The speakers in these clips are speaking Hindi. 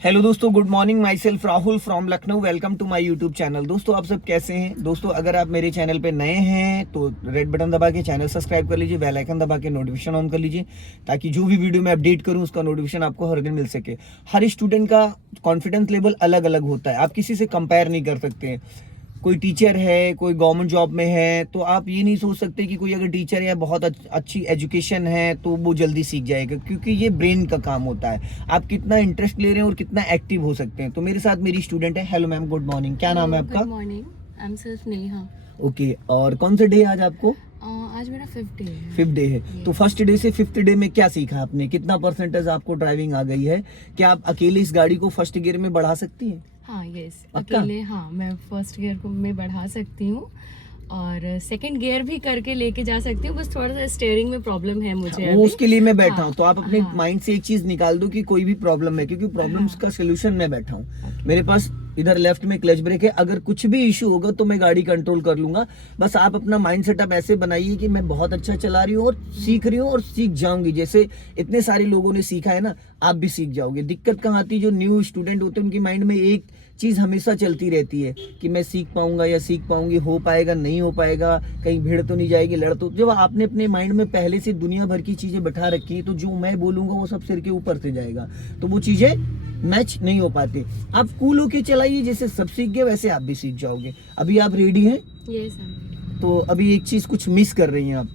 हेलो दोस्तों, good morning. Myself Rahul from Lucknow. Welcome to my YouTube channel. दोस्तों, आप सब कैसे हैं? दोस्तों, अगर आप मेरे चैनल पे नए हैं तो रेड बटन दबा के चैनल सब्सक्राइब कर लीजिए, बेल आइकन दबा के नोटिफिकेशन ऑन कर लीजिए, ताकि जो भी वीडियो मैं अपडेट करूं उसका नोटिफिकेशन आपको हर दिन मिल सके। हर स्टूडेंट का कॉन्फिडेंस लेवल अलग अलग होता है, आप किसी से कंपेयर नहीं कर सकते हैं। कोई टीचर है, कोई गवर्नमेंट जॉब में है, तो आप ये नहीं सोच सकते कि कोई अगर टीचर है, बहुत अच्छी एजुकेशन है तो वो जल्दी सीख जाएगा, क्योंकि ये ब्रेन का काम होता है। आप कितना इंटरेस्ट ले रहे हैं और कितना एक्टिव हो सकते हैं। तो मेरे साथ मेरी स्टूडेंट है। Hello ma'am, good morning. क्या नाम है आपका? गुड मॉर्निंग, आई एम सिर्फ नेहा। ओके, और कौन सा डे है आज आपको? आज मेरा 5th डे है। 5th डे है। तो फर्स्ट डे से 5th डे में क्या सीखा आपने? कितना परसेंटेज आपको ड्राइविंग आ गई है? क्या आप अकेले इस गाड़ी को फर्स्ट गियर में बढ़ा सकती हैं? हाँ, यस, पक्का? अकेले। हाँ, मैं फर्स्ट गियर को मैं बढ़ा सकती हूँ और सेकंड गियर भी करके लेके जा सकती हूँ। बस थोड़ा सा स्टीयरिंग में प्रॉब्लम है मुझे वो अभी। उसके लिए मैं बैठा हाँ, हूँ। तो आप अपने हाँ, माइंड से एक चीज निकाल दो कि कोई भी प्रॉब्लम है, क्योंकि प्रॉब्लम्स का सोल्यूशन मैं बैठा हूँ। मेरे पास इधर लेफ्ट में क्लच ब्रेक है, अगर कुछ भी इशू होगा तो मैं गाड़ी कंट्रोल कर लूंगा। बस आप अपना माइंड सेटअप ऐसे बनाइए कि मैं बहुत अच्छा चला रही हूँ और सीख रही हूँ और सीख जाऊंगी। जैसे इतने सारे लोगों ने सीखा है ना, आप भी सीख जाओगे। दिक्कत कहाँ आती है? जो न्यू स्टूडेंट होते हैं उनकी माइंड में एक चीज हमेशा चलती रहती है कि मैं सीख पाऊंगा या सीख पाऊंगी, हो पाएगा नहीं हो पाएगा, कहीं भीड़ तो नहीं जाएगी, लड़ तो। जब आपने अपने माइंड में पहले से दुनिया भर की चीजें बैठा रखी है, तो जो मैं बोलूंगा वो सब सिर के ऊपर से जाएगा, तो वो चीजें मैच नहीं हो पाती। आप कूल होके चलाइए, जैसे सब सीख गए वैसे आप भी सीख जाओगे। अभी आप रेडी हैं? यस। तो अभी एक चीज कुछ मिस कर रही हैं आप।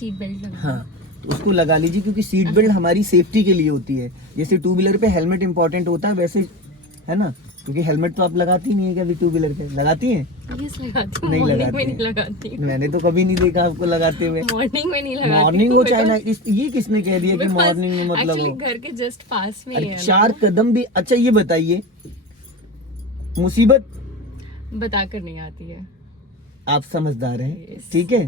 सीट बेल्ट लगा। हाँ, तो उसको लगा लीजिए, क्योंकि सीट बेल्ट हमारी सेफ्टी के लिए होती है। जैसे टू व्हीलर पे हेलमेट इंपॉर्टेंट होता है, वैसे है ना, क्योंकि हेलमेट तो आप लगाती नहीं है कभी टू व्हीलर पे? लगाती हैं? यस, लगाती हूँ। नहीं मॉर्निंग में लगाती नहीं लगाती हूँ। मैंने तो कभी नहीं देखा आपको लगाते हुए। मॉर्निंग में नहीं लगाती। मॉर्निंग हो चाहे ना, ये किसने कह दिया कि मॉर्निंग में मतलब एक्चुअली हो? घर के जस्ट पास में ही अरे है 4 कदम भी। अच्छा ये बताइए, मुसीबत बता कर नहीं आती है। आप समझदार हैं, Yes. ठीक है।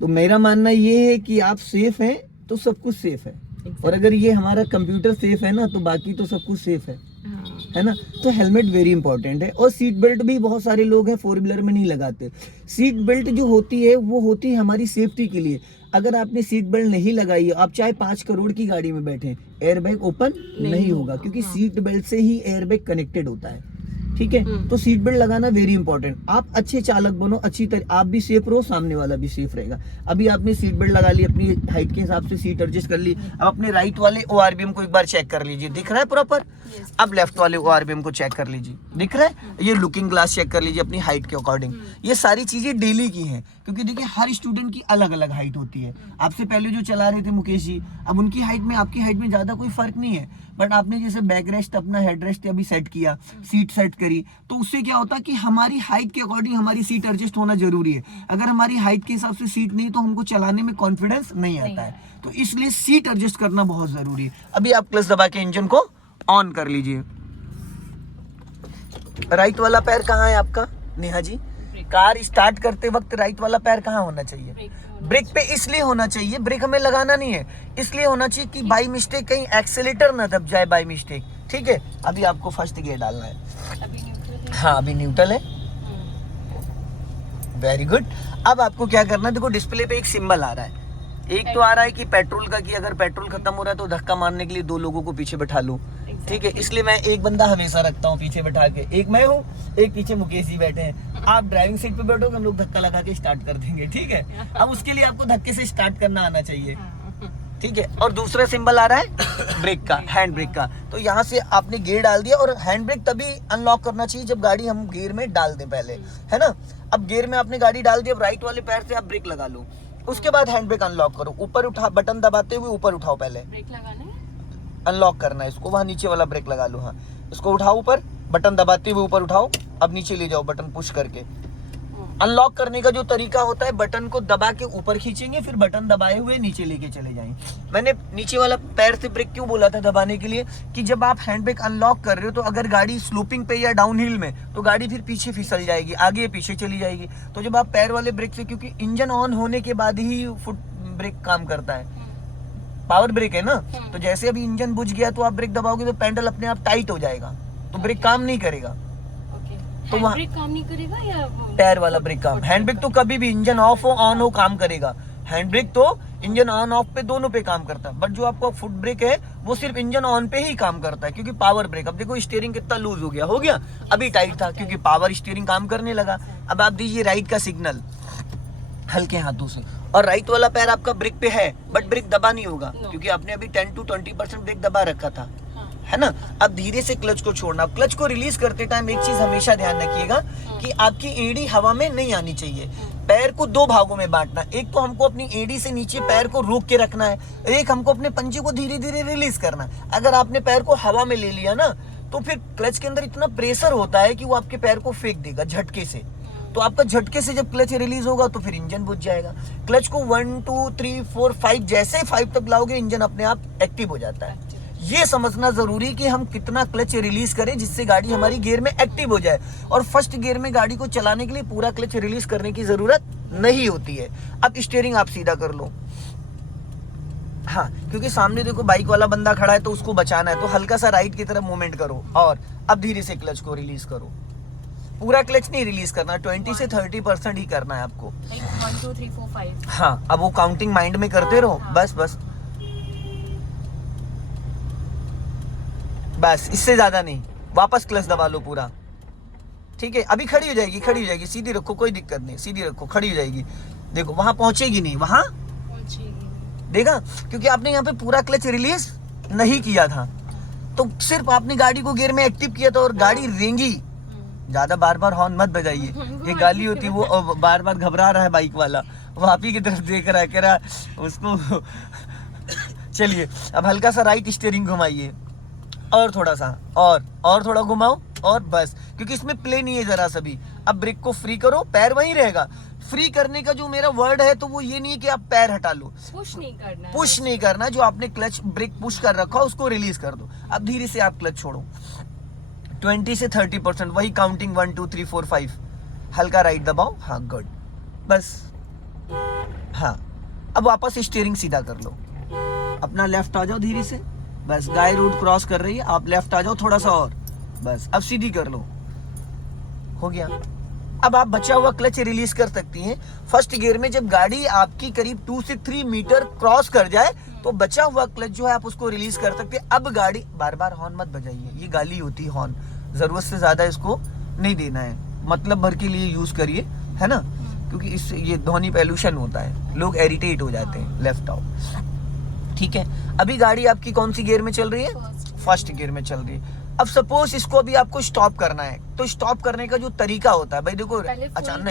तो मेरा मानना ये है कि आप सेफ हैं तो सब कुछ सेफ है। Exactly. और अगर ये हमारा कंप्यूटर सेफ है ना, तो बाकी तो सब कुछ सेफ है। हाँ। है ना। तो हेलमेट वेरी इंपॉर्टेंट है। और सीट बेल्ट भी बहुत सारे लोग हैं 4 व्हीलर में नहीं लगाते। सीट बेल्ट जो होती है वो होती है हमारी सेफ्टी के लिए। अगर आपने सीट बेल्ट नहीं लगाई है, आप चाहे 5 करोड़ की गाड़ी में बैठे, एयरबैग ओपन नहीं होगा, क्योंकि हाँ। सीट बेल्ट से ही एयरबैग कनेक्टेड होता है, ठीक है। तो सीट बेल्ट लगाना वेरी इंपॉर्टेंट। आप अच्छे चालक बनो, अच्छी तरह आप भी सेफ रहो, सामने वाला भी सेफ रहेगा। अभी आपने सीट बेल्ट लगा ली, अपनी हाइट के हिसाब से सीट एडजस्ट कर ली। अब अपने राइट वाले ORBM को एक बार चेक कर लीजिए, दिख रहा है प्रॉपर? अब लेफ्ट वाले ORBM को चेक कर लीजिए, दिख रहा है? ये लुकिंग ग्लास चेक कर लीजिए अपनी हाइट के अकॉर्डिंग। ये सारी चीजें डेली की हैं, क्योंकि देखिए हर स्टूडेंट की अलग अलग हाइट होती है। आपसे पहले जो चला रहे थे मुकेश जी, अब उनकी हाइट में आपकी हाइट में ज्यादा कोई फर्क नहीं है, बट आपने जैसे बैक रेस्ट अपना हेड रेस्ट अभी सेट किया, सीट सेट करी, तो उससे क्या होता है कि हमारी हाइट के अकॉर्डिंग हमारी सीट एडजस्ट होना जरूरी है। अगर हमारी हाइट के हिसाब से सीट नहीं, तो हमको चलाने में कॉन्फिडेंस नहीं आता है। तो इसलिए सीट एडजस्ट करना बहुत जरूरी है। अभी आप क्लच दबा के इंजन को ऑन कर लीजिए। राइट वाला पैर कहाँ है आपका नेहा जी? कार स्टार्ट करते वक्त राइट वाला पैर कहाँ होना चाहिए? ब्रेक पे इसलिए होना चाहिए, ब्रेक हमें लगाना नहीं है, इसलिए होना चाहिए कि बाई मिस्टेक कहीं एक्सेलेरेटर ना दब जाए बाई मिस्टेक, ठीक है। अभी आपको फर्स्ट गियर डालना है। हाँ, अभी न्यूट्रल है। Very good. अब आपको क्या करना है, देखो डिस्प्ले पे एक सिंबल आ रहा है। एक तो आ रहा है कि पेट्रोल का, कि अगर पेट्रोल खत्म हो रहा है तो धक्का मारने के लिए 2 लोगों को पीछे बैठा लूं, ठीक है। इसलिए मैं एक बंदा हमेशा रखता हूँ पीछे बैठा के, एक मैं हूँ, एक पीछे मुकेश जी बैठे हैं। आप ड्राइविंग सीट पे बैठोगे, हम लोग धक्का लगा के स्टार्ट कर देंगे, ठीक है। अब उसके लिए आपको धक्के से स्टार्ट करना आना चाहिए, ठीक है। और दूसरा सिंबल आ रहा है ब्रेक का, हैंड ब्रेक का। तो यहाँ से आपने गियर डाल दिया, और हैंड ब्रेक तभी अनलॉक करना चाहिए जब गाड़ी हम गियर में डाल दें पहले, है ना। अब गियर में आपने गाड़ी डाल दी, अब राइट वाले पैर से आप ब्रेक लगा लो, उसके बाद हैंड ब्रेक अनलॉक करो। ऊपर उठा, बटन दबाते हुए ऊपर उठाओ, पहले ब्रेक लगाना है, अनलॉक करना है इसको। वहाँ नीचे वाला ब्रेक लगा लो। हाँ, इसको उठाओ ऊपर, बटन दबाते हुए ऊपर उठाओ, अब नीचे ले जाओ बटन पुश करके। अनलॉक करने का जो तरीका होता है, बटन को दबा के ऊपर खींचेंगे, फिर बटन दबाए हुए नीचे लेके चले जाएंगे। मैंने नीचे वाला पैर से ब्रेक क्यों बोला था दबाने के लिए, कि जब आप हैंड ब्रेक अनलॉक कर रहे हो, तो अगर गाड़ी स्लोपिंग पे या डाउनहिल में, तो गाड़ी फिर पीछे फिसल जाएगी, आगे पीछे चली जाएगी। तो जब आप पैर वाले ब्रेक से, क्योंकि इंजन ऑन होने के बाद ही फुट ब्रेक काम करता है, पावर ब्रेक है ना, तो जैसे अभी इंजन बुझ गया तो आप ब्रेक दबाओगे तो पैडल अपने आप टाइट हो जाएगा, तो ब्रेक काम नहीं करेगा। तो वहाँ ब्रेक काम नहीं करेगा, या टायर वाला ब्रेक काम, हैंड ब्रेक तो कभी भी इंजन ऑफ हो ऑन हो काम करेगा। हैंड ब्रेक तो इंजन ऑन ऑफ पे दोनों पे काम करता है, बट जो आपका फुट ब्रेक है वो सिर्फ इंजन ऑन पे ही काम करता है, क्योंकि पावर ब्रेक, अब देखो स्टीयरिंग कितना लूज हो गया, अभी टाइट था क्योंकि पावर स्टीयरिंग काम करने लगा। अब आप दीजिए राइट का सिग्नल हल्के हाथों से, और राइट वाला पैर आपका ब्रेक पे है, बट ब्रेक दबा नहीं होगा क्योंकि आपने अभी 10 to 20% ब्रेक दबा रखा था, है ना। अब धीरे से क्लच को छोड़ना। क्लच को रिलीज करते टाइम एक चीज हमेशा ध्यान रखिएगा कि आपकी एड़ी हवा में नहीं आनी चाहिए। पैर को दो भागों में बांटना, एक तो हमको अपनी एड़ी से नीचे पैर को रोक के रखना है, एक हमको अपने पंजे को धीरे धीरे रिलीज करना है। अगर आपने पैर को हवा में ले लिया ना, तो फिर क्लच के अंदर इतना प्रेशर होता है कि वो आपके पैर को फेंक देगा झटके से। तो आपका झटके से जब क्लच रिलीज होगा तो फिर इंजन बुझ जाएगा। क्लच को 1 2 3 4 5 जैसे 5 तक लाओगे इंजन अपने आप एक्टिव हो जाता है। ये समझना जरूरी कि हम कितना क्लच रिलीज करें जिससे गाड़ी हमारी गियर में एक्टिव हो जाए, और फर्स्ट गियर में गाड़ी को चलाने के लिए पूरा क्लच रिलीज करने की जरूरत नहीं होती है। अब स्टीयरिंग आप सीधा कर लो, हाँ, क्योंकि सामने देखो बाइक वाला बंदा खड़ा है तो उसको बचाना है, तो हल्का सा राइट की तरफ मूवमेंट करो, और अब धीरे से क्लच को रिलीज करो। पूरा क्लच नहीं रिलीज करना, 20 से 30% ही करना है आपको। 1 2 3 4 5। हाँ, अब वो काउंटिंग माइंड में करते रहो, बस इससे ज्यादा नहीं। वापस क्लच दबा लो पूरा, ठीक है। अभी खड़ी हो जाएगी, सीधी रखो, कोई दिक्कत नहीं, सीधी रखो, खड़ी हो जाएगी। देखो वहां पहुंचेगी नहीं, वहां देखा, क्योंकि आपने यहाँ पे पूरा क्लच रिलीज नहीं किया था, तो सिर्फ आपने गाड़ी को गियर में एक्टिव किया था और गाड़ी रेंगी। ज्यादा बार बार हॉर्न मत बजाइए, ये गाली होती है। वो बार बार घबरा रहा है बाइक वाला, वो आप ही की तरफ देख रहा है, कह रहा उसको चलिए अब हल्का सा राइट स्टीयरिंग घुमाइए, और थोड़ा सा और थोड़ा घुमाओ, और बस, क्योंकि इसमें प्ले नहीं है जरा सा भी। अब ब्रेक को फ्री करो, पैर वहीं रहेगा। फ्री करने का जो मेरा वर्ड है तो वो ये नहीं है कि आप पैर हटा लो, पुश नहीं करना। जो आपने क्लच ब्रेक पुश कर रखा उसको रिलीज कर दो। अब धीरे से आप क्लच छोड़ो, 20 से 30%, वही काउंटिंग 1 2 3 4 5। हल्का राइट दबाओ, हाँ गुड, बस। हाँ, अब वापस स्टीयरिंग सीधा कर लो, अपना लेफ्ट आ जाओ धीरे से, बस। गाय रोड क्रॉस कर रही है, आप लेफ्ट आ जाओ थोड़ा सा और, बस। अब सीधी कर लो, हो गया। अब आप बचा हुआ क्लच रिलीज कर सकती हैं। फर्स्ट गियर में जब गाड़ी आपकी करीब 2 से 3 मीटर क्रॉस कर जाए तो बचा हुआ क्लच जो है आप उसको रिलीज कर सकते हैं। अब गाड़ी, बार बार हॉर्न मत बजाइए, ये गाली होती है हॉर्न, जरूरत से ज्यादा इसको नहीं देना है, मतलब भर के लिए यूज करिए, है ना, क्योंकि इससे ये ध्वनि पॉल्यूशन होता है, लोग इरिटेट हो जाते हैं। लेफ्ट आओ, ठीक है। अभी गाड़ी आपकी कौन सी गियर में चल रही है? फर्स्ट गियर में चल रही है। अब सपोज इसको अभी आपको स्टॉप करना है, तो स्टॉप करने का जो तरीका होता है, भाई देखो, अचानक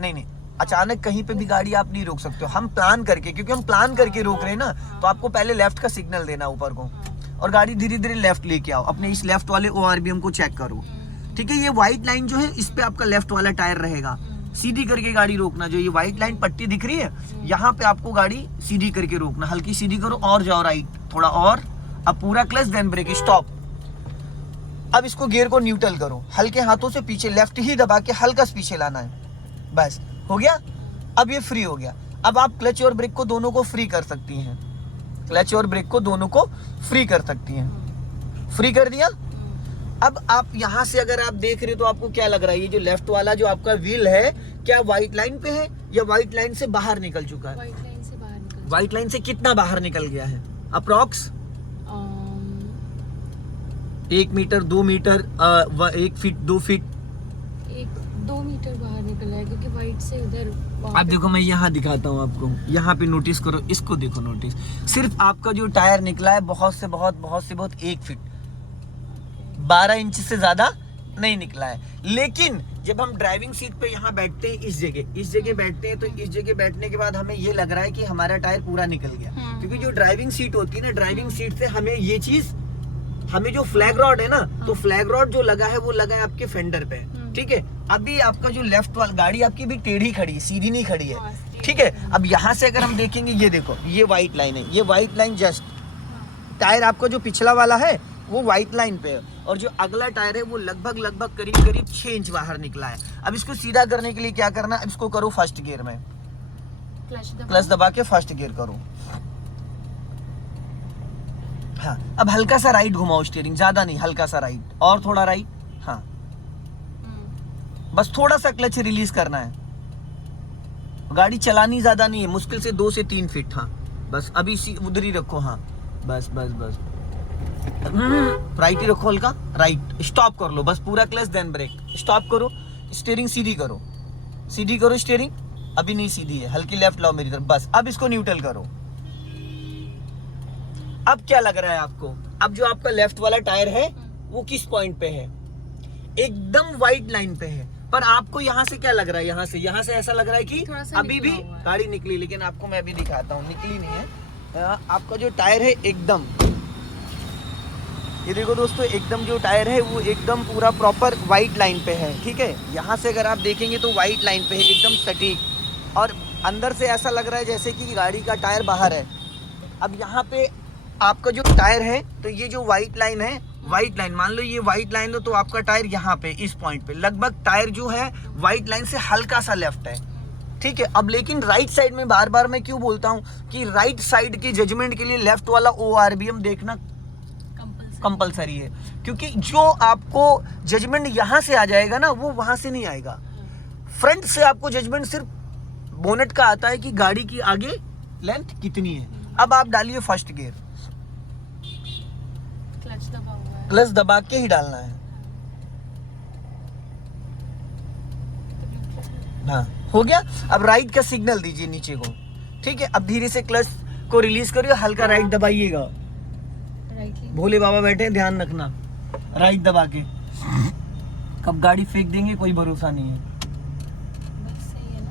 नहीं, अचानक कहीं पे भी गाड़ी आप नहीं रोक सकते हो। हम प्लान करके, क्योंकि हम प्लान करके रोक रहे हैं ना, तो आपको पहले लेफ्ट का सिग्नल देना ऊपर को, और गाड़ी धीरे धीरे लेफ्ट लेके आओ। अपने इस लेफ्ट वाले ORBM को चेक करो, ठीक है। ये व्हाइट लाइन जो है इस पे आपका लेफ्ट वाला टायर रहेगा, सीधी करके गाड़ी रोकना। जो ये व्हाइट लाइन पट्टी दिख रही है, यहाँ पे आपको गाड़ी सीधी करके रोकना, हल्की सीधी करो और जाओ राइट थोड़ा और। अब पूरा क्लच, देन ब्रेक, स्टॉप। अब इसको गियर को न्यूट्रल करो, हल्के हाथों से पीछे लेफ्ट ही दबा के हल्का से पीछे लाना है, बस हो गया। अब ये फ्री हो गया। अब आप क्लच और ब्रेक को दोनों को फ्री कर सकती हैं, क्लच और ब्रेक को दोनों को फ्री कर सकती हैं। फ्री कर दिया। अब आप यहाँ से अगर आप देख रहे हो तो आपको क्या लग रहा है, ये जो लेफ्ट वाला जो आपका व्हील है, क्या व्हाइट लाइन पे है या व्हाइट लाइन से बाहर निकल चुका है? व्हाइट लाइन से कितना बाहर निकल गया है approx? 1 metre, 2 metre, 1 feet, 2 feet, 2 metre बाहर निकला है, क्योंकि व्हाइट से उधर। अब देखो मैं यहाँ दिखाता हूँ आपको, यहाँ पे नोटिस करो, इसको देखो नोटिस। सिर्फ आपका जो टायर निकला है बहुत से बहुत 1 फीट, 12 इंच से ज्यादा नहीं निकला है। लेकिन जब हम ड्राइविंग सीट पे यहाँ बैठते हैं, इस जगह बैठते हैं, तो इस जगह बैठने के बाद हमें ये लग रहा है कि हमारा टायर पूरा निकल गया, क्योंकि जो ड्राइविंग सीट होती है ना, ड्राइविंग सीट से हमें ये चीज, हमें जो फ्लैग रॉड है ना, तो फ्लैग रॉड जो लगा है वो लगा है आपके फेंडर पे, ठीक है। अभी आपका जो लेफ्ट वाला, गाड़ी आपकी भी टेढ़ी खड़ी है, सीधी नहीं खड़ी है, ठीक है। अब यहाँ से अगर हम देखेंगे, ये देखो, ये व्हाइट लाइन है, ये व्हाइट लाइन जस्ट, टायर आपका जो पिछला वाला है वो व्हाइट लाइन पे है, और जो अगला टायर है वो लगभग करीब 6 इंच बाहर निकला है। अब इसको सीधा करने के लिए क्या करना है, इसको करो फर्स्ट गियर में, क्लच दबा के फर्स्ट गियर करो। हाँ, अब हल्का सा राइट घुमाओ स्टीयरिंग, ज्यादा नहीं, हल्का सा राइट, और थोड़ा राइट, हाँ, बस थोड़ा सा क्लच रिलीज करना है। गाड़ी चलानी ज्यादा नहीं है, मुश्किल से 2 से 3 फीट, हाँ बस अभी उधर ही रखो, हाँ बस बस बस, राइट ही रखो हल्का, राइट, स्टॉप कर लो बस पूरा क्लच, देन ब्रेक, स्टॉप करो, स्टीयरिंग सीधी करो, सीधी करो स्टीयरिंग, अभी नहीं सीधी है, हल्की लेफ्ट लाओ मेरी तरफ, बस अब इसको न्यूट्रल करो। अब क्या लग रहा है आपको, अब जो आपका लेफ्ट वाला टायर है वो किस पॉइंट पे है, एकदम वाइट लाइन पे है, पर आपको यहाँ से क्या लग रहा है, यहाँ से ऐसा लग रहा है कि अभी भी गाड़ी निकली, लेकिन आपको मैं अभी दिखाता हूँ, निकली नहीं है। आपका जो टायर है एकदम, ये देखो दोस्तों, एकदम जो टायर है वो एकदम पूरा प्रॉपर वाइट लाइन पे है, ठीक है। यहाँ से अगर आप देखेंगे तो वाइट लाइन पे है एकदम सटीक, और अंदर से ऐसा लग रहा है जैसे कि गाड़ी का टायर बाहर है। अब यहाँ पे आपका जो टायर है, तो ये जो वाइट लाइन है, वाइट लाइन मान लो ये वाइट लाइन हो, तो आपका टायर यहाँ पे इस पॉइंट पे लगभग टायर जो है वाइट लाइन से हल्का सा लेफ्ट है, ठीक है। अब लेकिन राइट साइड में बार बार मैं क्यों बोलता हूँ कि राइट साइड की जजमेंट के लिए लेफ्ट वाला ORBM देखना कंपलसरी है, क्योंकि जो आपको जजमेंट यहाँ से आ जाएगा ना, वो वहां से नहीं आएगा। फ्रंट से आपको जजमेंट सिर्फ बोनेट का आता है कि गाड़ी की आगे लेंथ कितनी है। अब आप डालिए फर्स्ट गियर, क्लच दबा के ही डालना है, हाँ हो गया। अब राइट का सिग्नल दीजिए नीचे को, ठीक है। अब धीरे से क्लच को रिलीज करिए, हल्का राइट दबाइएगा, भोले बाबा बैठे हैं, ध्यान रखना, राइट दबा के, कब गाड़ी फेंक देंगे कोई भरोसा नहीं है।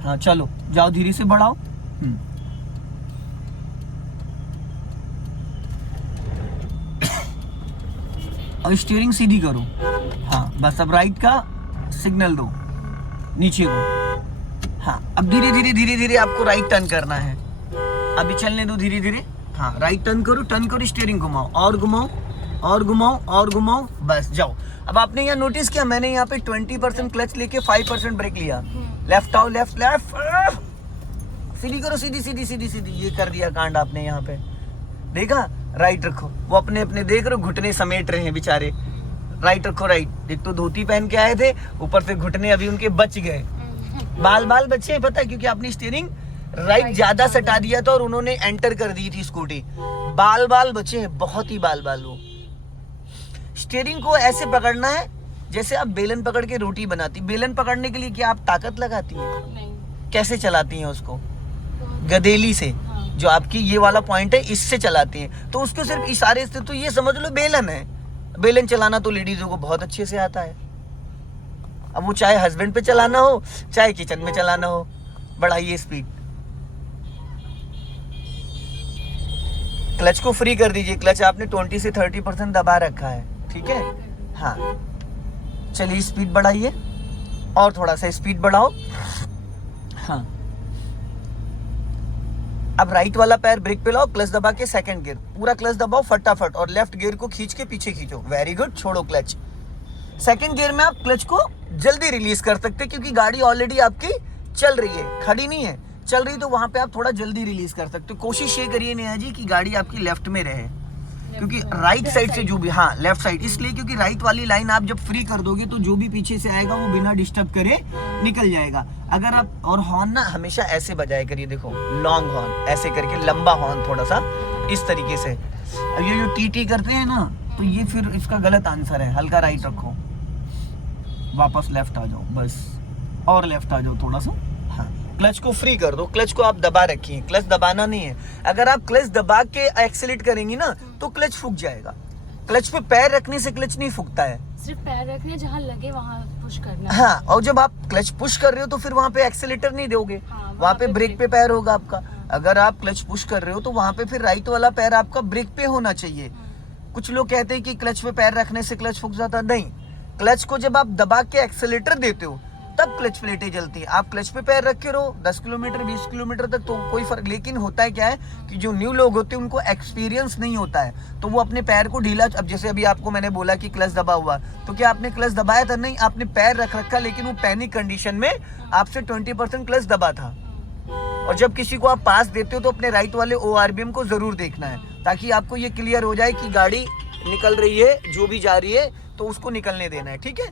हाँ चलो जाओ, धीरे से बढ़ाओ, और स्टीयरिंग सीधी करो, हाँ बस। अब राइट का सिग्नल दो नीचे को, हाँ अब धीरे धीरे आपको राइट टर्न करना है, अभी चलने दो धीरे धीरे, हाँ राइट टर्न करो, स्टीयरिंग घुमाओ और घुमाओ और घुमाओ और घुमाओ, बस जाओ। अब आपने यहाँ नोटिस किया, मैंने यहाँ पे 20% क्लच लेके 5% ब्रेक लिया, लेफ्ट आओ, लेफ्ट सीधी करो, सीधी, ये कर दिया कांड आपने यहाँ पे, देखा। राइट रखो, वो अपने देख रहे हो घुटने समेट रहे हैं बेचारे, राइट रखो, राइट। एक तो धोती पहन के आए थे, ऊपर से घुटने अभी उनके बच गए, बाल बचे, पता है, क्योंकि आपने स्टीयरिंग राइट ज्यादा सटा दिया था और उन्होंने एंटर कर दी थी स्कूटी, बाल बचे हैं, बहुत ही बाल वो। स्टीयरिंग को ऐसे पकड़ना है जैसे आप बेलन पकड़ के रोटी बनाती। बेलन पकड़ने के लिए क्या आप ताकत लगाती हैं? नहीं। कैसे चलाती हैं उसको? गदेली से, जो आपकी ये वाला पॉइंट है इससे चलाती हैं, तो उसको सिर्फ इशारे से, तो ये समझ लो बेलन है। बेलन चलाना तो लेडीजों को बहुत अच्छे से आता है। अब वो चाहे हस्बैंड पे चलाना हो, चाहे किचन में चलाना हो। बढ़ाइए स्पीड, क्लच को फ्री कर दीजिए। क्लच आपने 20 से 30% दबा रखा है, ठीक है। हाँ चलिए स्पीड बढ़ाइए, और थोड़ा सा स्पीड बढ़ाओ। हाँ अब राइट वाला पैर ब्रेक पे लाओ, क्लच दबा के सेकंड गियर, पूरा क्लच दबाओ फटाफट, और लेफ्ट गियर को खींच के पीछे खींचो। वेरी गुड, छोड़ो क्लच। सेकंड गियर में आप क्लच को जल्दी रिलीज कर सकते हैं, क्योंकि गाड़ी ऑलरेडी आपकी चल रही है, खड़ी नहीं है, चल रही, तो वहां पे आप थोड़ा जल्दी रिलीज कर सकते हो। कोशिश ये करिए नेहा जी कि गाड़ी आपकी लेफ्ट में रहे, क्योंकि राइट साइड से जो भी, हाँ लेफ्ट साइड, इसलिए क्योंकि राइट वाली लाइन आप जब फ्री कर दोगे तो जो भी पीछे से आएगा वो बिना डिस्टर्ब करे निकल जाएगा। अगर आप, और हॉर्न ना हमेशा ऐसे बजाया करिए, देखो लॉन्ग हॉर्न ऐसे करके, लंबा हॉर्न थोड़ा सा इस तरीके से। अब ये जो टी करते हैं ना, तो ये फिर इसका गलत आंसर है। हल्का राइट रखो, वापस लेफ्ट आ जाओ, बस, और लेफ्ट आ जाओ थोड़ा सा। हाँ क्लच को फ्री कर दो, क्लच को आप दबा रखिए, क्लच दबाना नहीं है। अगर आप क्लच दबा के एक्सेलेरेट करेंगी ना तो क्लच फूक जाएगा। क्लच पे पैर रखने से क्लच नहीं फूकता है, सिर्फ पैर रखने, जहाँ लगे वहाँ पुश करना। हाँ, और जब आप क्लच पुश कर रहे हो तो फिर वहाँ पे एक्सेलेरेटर नहीं दोगे, हाँ, वहाँ पे ब्रेक पे पैर होगा आपका। हाँ। अगर आप क्लच पुश कर रहे हो तो वहाँ पे फिर राइट वाला पैर आपका ब्रेक पे होना चाहिए। हाँ। कुछ लोग कहते हैं कि क्लच पे पैर रखने से क्लच फूक जाता, नहीं। क्लच को जब आप दबा के एक्सेलेरेटर देते हो तब क्लच प्लेटें जलती है। आप क्लच पे पैर रखे रहो 10 किलोमीटर 20 किलोमीटर तक तो कोई फर्क, लेकिन होता है क्या है कि जो न्यू लोग होते हैं उनको एक्सपीरियंस नहीं होता है, तो वो अपने पैर को ढीला, अब जैसे अभी आपको मैंने बोला कि क्लच दबा हुआ, तो क्या आपने क्लच दबाया था? नहीं, आपने पैर रख रखा, लेकिन वो पैनिक कंडीशन में आपसे 20% क्लच दबा था। और जब किसी को आप पास देते हो तो अपने राइट वाले ORBM को जरूर देखना है, ताकि आपको ये क्लियर हो जाए कि गाड़ी निकल रही है, जो भी जा रही है तो उसको निकलने देना है, ठीक है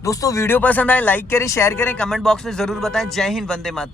दोस्तों। वीडियो पसंद आए लाइक करें, शेयर करें, कमेंट बॉक्स में जरूर बताएं। जय हिंद, वंदे मातरम।